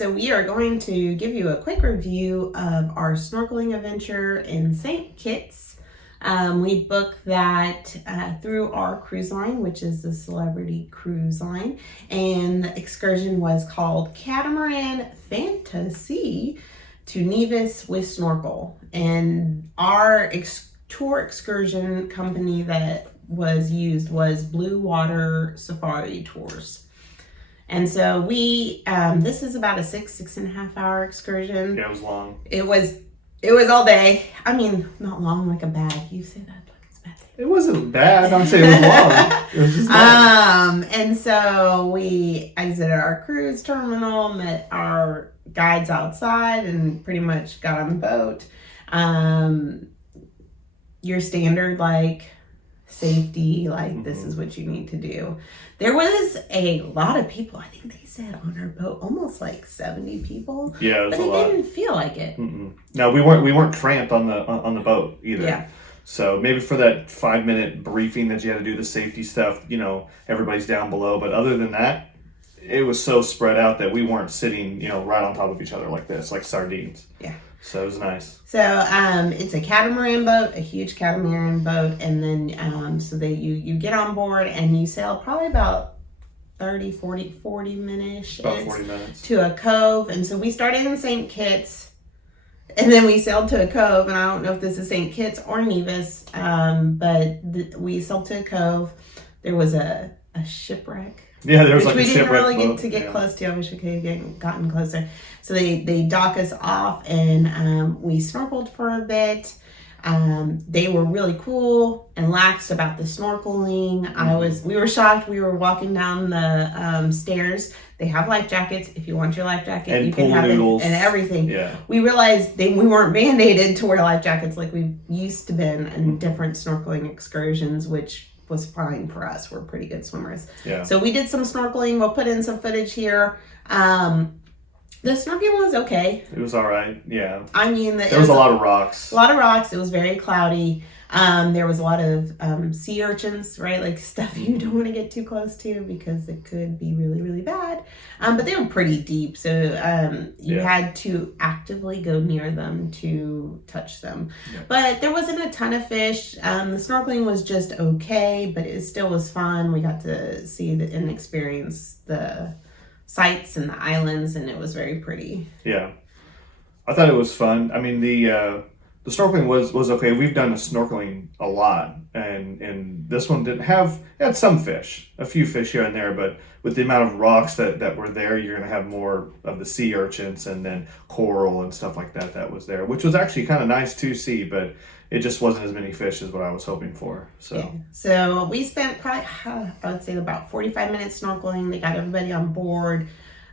so we are going to give you a quick review of our snorkeling adventure in St. Kitts. We booked that through our cruise line, which is the Celebrity Cruise Line, and the excursion was called Catamaran Fantasy to Nevis with Snorkel. And our tour excursion company that was used was Blue Water Safari Tours. And so we, this is about a 6.5 hour excursion. Yeah, it was long. It was all day. I mean, not long like a bag. You say that like it's bad. It wasn't bad. I'm saying it was long. It was just long. And so we exited our cruise terminal, met our guides outside, and pretty much got on the boat. Your standard, like, safety, like, this is what you need to do. There was a lot of people. I think they said on our boat almost like 70 people. Yeah, it was but a lot. It didn't feel like it. No, we weren't cramped on the boat either. Yeah. So maybe for that 5-minute briefing that you had to do the safety stuff, everybody's down below. But other than that, it was so spread out that we weren't sitting, right on top of each other like this, like sardines. Yeah. So it was nice. So it's a catamaran boat, a huge catamaran boat, and then so that you get on board and you sail probably about 40 minutes. About 40 minutes. To a cove. And so we started in St. Kitts, and then we sailed to a cove, and I don't know if this is St. Kitts or Nevis, but we sailed to a cove. There was a shipwreck. Yeah, there was like a shipwreck. We didn't really get close to. I wish we could have gotten closer. So they dock us off, and we snorkeled for a bit. They were really cool and lax about the snorkeling. We were shocked. We were walking down the stairs. They have life jackets. If you want your life jacket, and you can have noodles. it and everything. Yeah. We realized we weren't mandated to wear life jackets like we used to been in different snorkeling excursions, which was fine for us. We're pretty good swimmers. Yeah. So we did some snorkeling. We'll put in some footage here. The snorkeling was okay. It was all right. Yeah. I mean, there was a lot of rocks. A lot of rocks. It was very cloudy. There was a lot of sea urchins, right? Like stuff you don't want to get too close to because it could be really, really bad. But they were pretty deep, so you had to actively go near them to touch them. Yeah. But there wasn't a ton of fish. The snorkeling was just okay, but it still was fun. We got to see and experience the sights and the islands, and it was very pretty. Yeah, I thought it was fun. I mean, the snorkeling was okay. We've done the snorkeling a lot, and this one it had some fish, a few fish here and there, but with the amount of rocks that were there, you're going to have more of the sea urchins and then coral and stuff like that was there, which was actually kind of nice to see, but it just wasn't as many fish as what I was hoping for. So yeah. So we spent probably, I would say about 45 minutes snorkeling. They got everybody on board,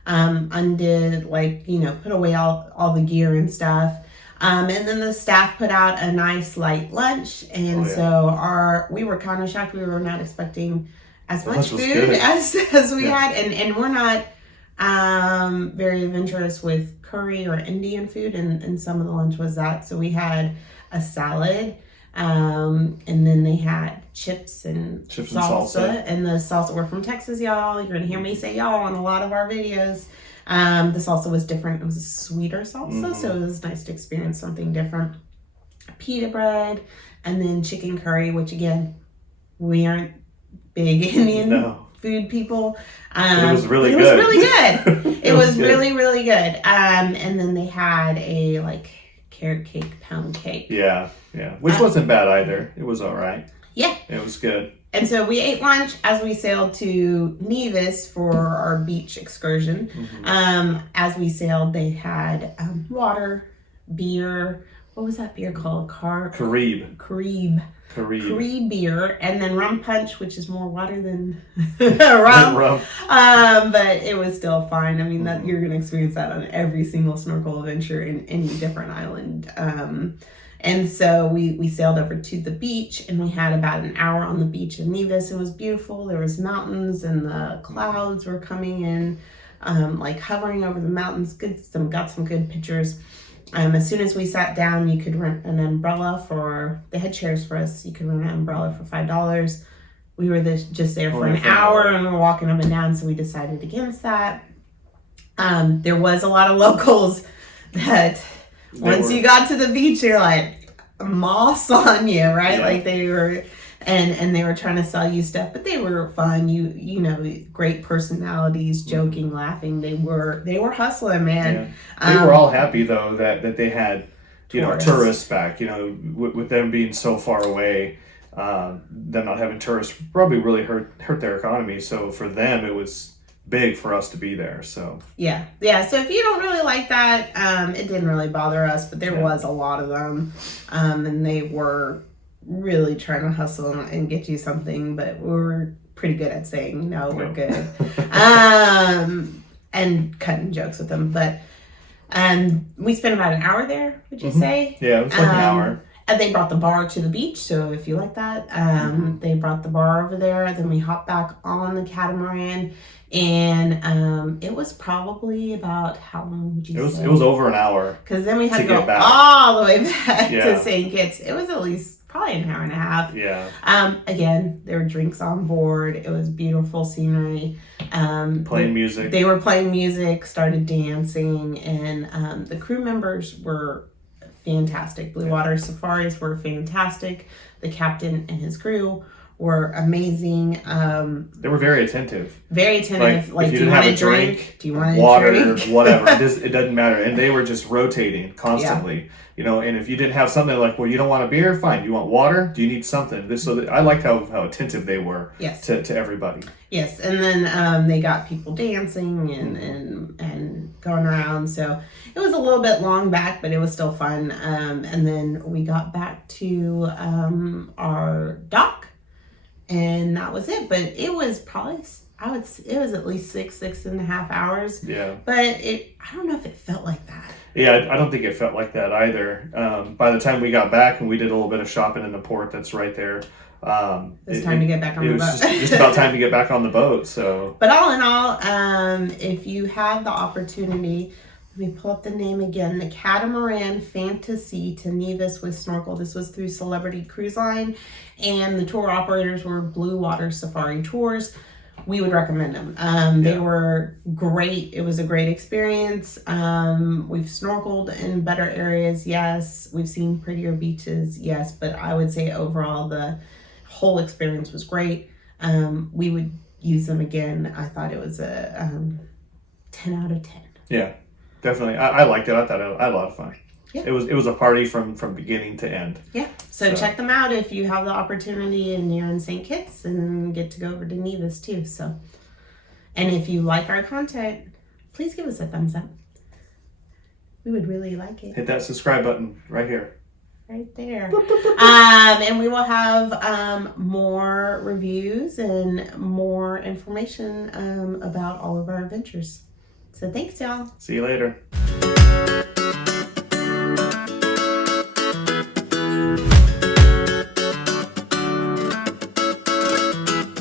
undid, put away all the gear and stuff. And then the staff put out a nice light lunch. And so we were kind of shocked. We were not expecting as much food as we had. And we're not very adventurous with curry or Indian food. And some of the lunch was that. So we had a salad. And then they had chips and salsa. And the salsa, we're from Texas, y'all. You're going to hear me say y'all on a lot of our videos. The salsa was different. It was a sweeter salsa, so it was nice to experience something different. Pita bread, and then chicken curry, which again, we aren't big Indian food people. It was really good. It was really good. It was really, really good. And then they had a carrot cake, pound cake. Yeah, which wasn't bad either. It was all right. Yeah. It was good. And so we ate lunch as we sailed to Nevis for our beach excursion. As we sailed, they had water, beer. What was that beer called? Carib beer, and then rum punch, which is more water than rum. But it was still fine. I mean, that you're going to experience that on every single snorkel adventure in any different island. And so we sailed over to the beach, and we had about an hour on the beach in Nevis. It was beautiful. There was mountains, and the clouds were coming in, hovering over the mountains. Got some good pictures. As soon as we sat down, you could rent an umbrella they had chairs for us. You could rent an umbrella for $5. We were just there for an hour, and we were walking up and down, so we decided against that. There was a lot of locals that once you got to the beach, you're like moss on you, right? Yeah. Like they were, and they were trying to sell you stuff, but they were fun. You know, great personalities, joking, laughing. They were hustling, man. Yeah. They were all happy though that they had, you know, tourists back. You know, with them being so far away, them not having tourists probably really hurt their economy. So for them, it was big for us to be there. So yeah. So if you don't really like that, it didn't really bother us, but there was a lot of them, and they were really trying to hustle and get you something, but we were pretty good at saying no, we're good, and cutting jokes with them. But we spent about an hour there. Would you say? Yeah, it was like an hour. And they brought the bar to the beach, so if you like that, they brought the bar over there. Then we hopped back on the catamaran, and it was probably about, how long would you say? It was over an hour. Because then we had to go all the way back to St. Kitts. It was at least probably an hour and a half. Yeah. Again, there were drinks on board. It was beautiful scenery. Playing music. They were playing music, started dancing, and the crew members were fantastic. Blue Water Safaris were fantastic. The captain and his crew were amazing. They were very attentive. Very attentive. Like, do you want a drink? Do you want a water, drink? Whatever. It doesn't matter. And they were just rotating constantly. You know, and if you didn't have something like, well, you don't want a beer, fine. You want water? Do you need something? I liked how attentive they were to everybody. Yes, and then they got people dancing and going around. So it was a little bit long back, but it was still fun. And then we got back to our dock, and that was it. But it was probably, it was at least 6.5 hours. Yeah. But I don't know if it felt like that. Yeah, I don't think it felt like that either. By the time we got back and we did a little bit of shopping in the port that's right there, it's time to get back on the boat. It was just about time to get back on the boat. So, but all in all, if you have the opportunity, let me pull up the name again. The Catamaran Fantasy to Nevis with Snorkel. This was through Celebrity Cruise Line, and the tour operators were Blue Water Safari Tours. We would recommend them. They were great. It was a great experience. We've snorkeled in better areas, yes. We've seen prettier beaches, yes. But I would say overall, the whole experience was great. We would use them again. I thought it was a 10 out of 10. Yeah, definitely. I liked it. I thought I had a lot of fun. Yeah. It was a party from beginning to end. Yeah. So check them out if you have the opportunity and you're in St. Kitts, and get to go over to Nevis too. So, and if you like our content, please give us a thumbs up. We would really like it. Hit that subscribe button right here. Right there. And we will have more reviews and more information about all of our adventures. So thanks, y'all. See you later.